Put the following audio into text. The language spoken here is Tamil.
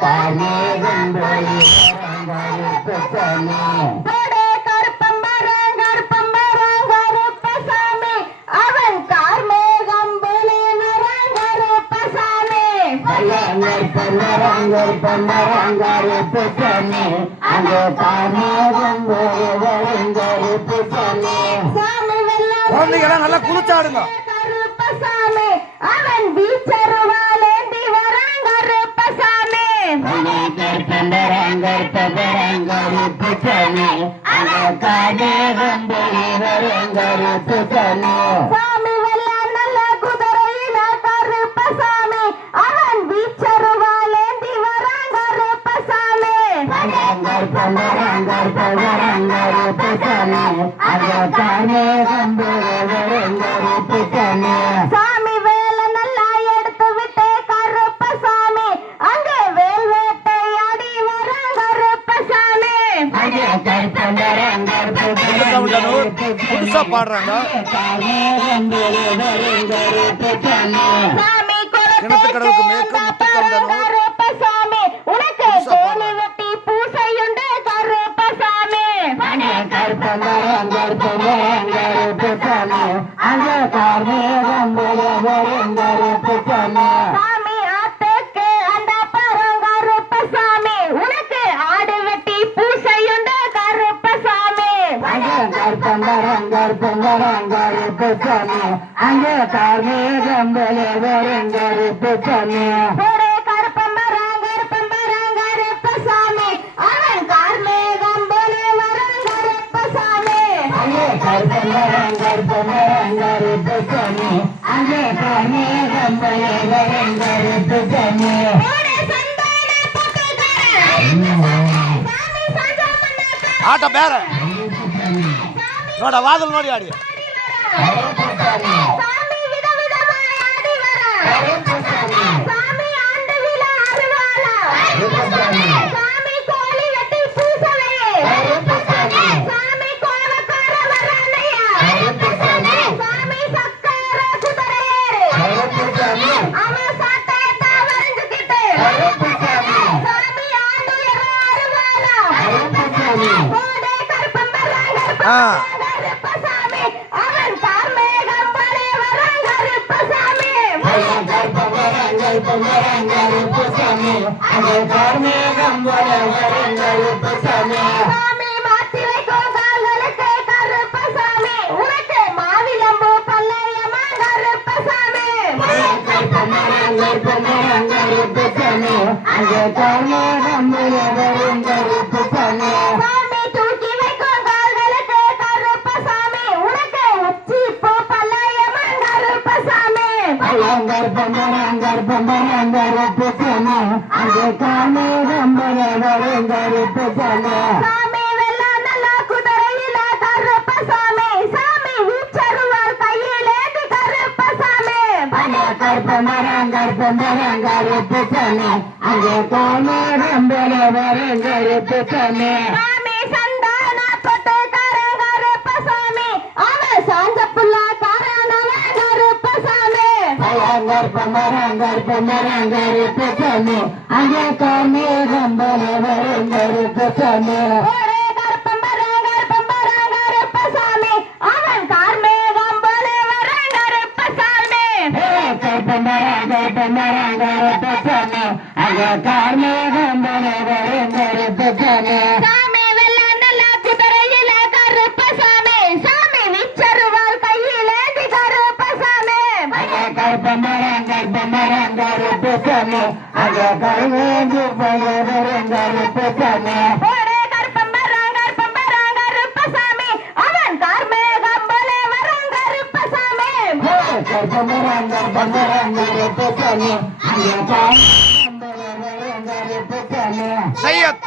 காமேகம் போலே கருப்பசாமி அவன் கார்மேகம் போலே கருப்பசாமி கருப்பசாமி அந்த கார்மேகம் போலே கருப்பசாமி குழந்தைகள் நல்லா குளிச்சாடுங்க. கருப்பசாமி அவன் வீச்சருவாலேந்தி வரான் கருப்பசாமி கருப்பசாமி அந்த காமேகம் போலே கருப்பசாமி சாமி வெல்லாம் நல்ல குதிரையில கருப்பசாமி அவன் வீச்சருவாலேந்தி வரான் கருப்பசாமி கருப்பசாமி அந்த காமேகம் போலே கருப்பசாமி சாமி வேலை நல்லா எடுத்து விட்டு கருப்பசாமி அங்க வேல் வேட்டையாடி வரான் கருப்பசாமி புதுசா பாடுறாங்க. சாமி கிணத்துக்கடவுக்கு மேற்கு முத்துக்கண்டனூர் கருப்பசாமி உனக்கு வேலி வெட்டி பூசையுண்டு கருப்பசாமி சாமி ஆத்துக்கு அந்த பரங்கருப்பசாமி உனக்கு ஆடு வெட்டி பூசையுண்டு கருப்பசாமி ஒரே கருப்பமரம் கருப்பசாமி அவன் கார்மேகம் போலே வரும் கருப்பசாமி ஒரே சந்தான பொட்டுக்காரன் சாமி சஞ்சா பண்ணாத ஆட்ட பேர நோட வாதல் நோடி ஆடி சாமி விதவிதமாய் ஆடி வர சாமி ஆண்டு விழா அருவாளா சாமி கோழி வெட்டி பூசவே சாமி கோவக்கார வரானையா சாமி சக்கர குதிரையே அவன் சாட்டையத்தா வரைஞ்சுக்கிட்டு சாமி ஆண்டு அருவாளா கோடை கருப்பசாமி அவன் கார்மேகம் போலே வரான் கருப்பசாமி சாமி மாத்தி வைக்கும் கால்களுக்கு கருப்பசாமி உனக்கு மாவிலம்பு பல்லையமா கருப்பசாமி சாமி தூக்கி வைக்கும் கால்களுக்கு கருப்பசாமி உனக்கு உச்சி பூ பல்லையமா கருப்பசாமி சாமி வெல்லாம் நல்ல குதிரையில கருப்பசாமி சாமி வீச்சருவாள் கையிலேந்தி கருப்பசாமி சாமி சந்தான பொட்டுக்காரன் கருப்பசாமி அவன் சாஞ்ச புல்லா காரணவன் கருப்பசாமி ஒரே கருப்பமரம் கருப்பசாமி அவன் கார்மேகம் போலே வரான் கருப்பசாமி சாமி வெல்லாம் நல்ல குதிரையில கருப்பசாமி சாமி வீச்சருவாள் கையிலேந்தி கருப்பசாமி ஒரே கருப்பமரம் கருப்பசாமி அவன் கார்மேகம் போலே வரான் கருப்பசாமி சையத்